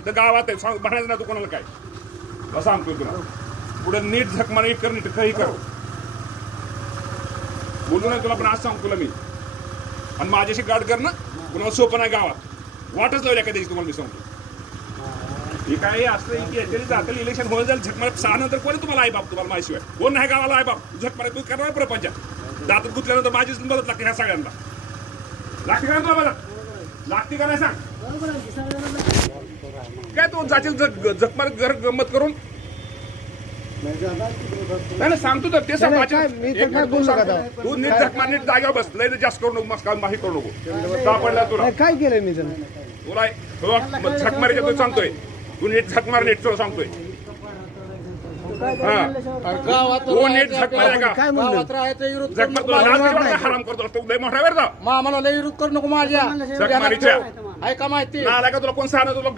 इथं गावात आहे सांग म्हणायचं ना तू कोणाला काय असं सांगतोय तुला पुढे नीट झक मार नीट कर नीट काही कर बोलू नाही तुला पण आज सांगतो तुला मी आणि माझ्याशी गाठ कर ना कुणाला सोपं नाही गावात वाटच लावल्या का त्याची तुम्हाला मी सांगतो हे काय असलं की याच्याने जातील इलेक्शन होऊन जाईल झक मारत 6 नंतर कोणी तुम्हाला आई बाप तुम्हाला माहिशिवाय कोण नाही गावाला आई बाप झक मारत तू करणार प्रपंच दातात गुतल्यानंतर माझीच मदत लागते ह्या सगळ्यांना लागते का तुला मदत लागते का नाही सांग काय तू जातील झक मारत घर गंमत करून नाही सांगतो तर ते तू नीट झक मार नीट जागेवर बस लय जास्त करू नको मस्त माही करू नको सापडला तुला काय केलंय मी तुला झक मारायचं तू सांगतोय तू नीट झक मार नीट तुला सांगतोय तू नीट झक माराय का झक मार तुला लाज हराम करतो तू लय मोठा वेळ जा आम्हाला लय विरोध करू नको माझ्या झक मारीच्या ऐका माहिती ना आला का तुला कोण सांगणार तुला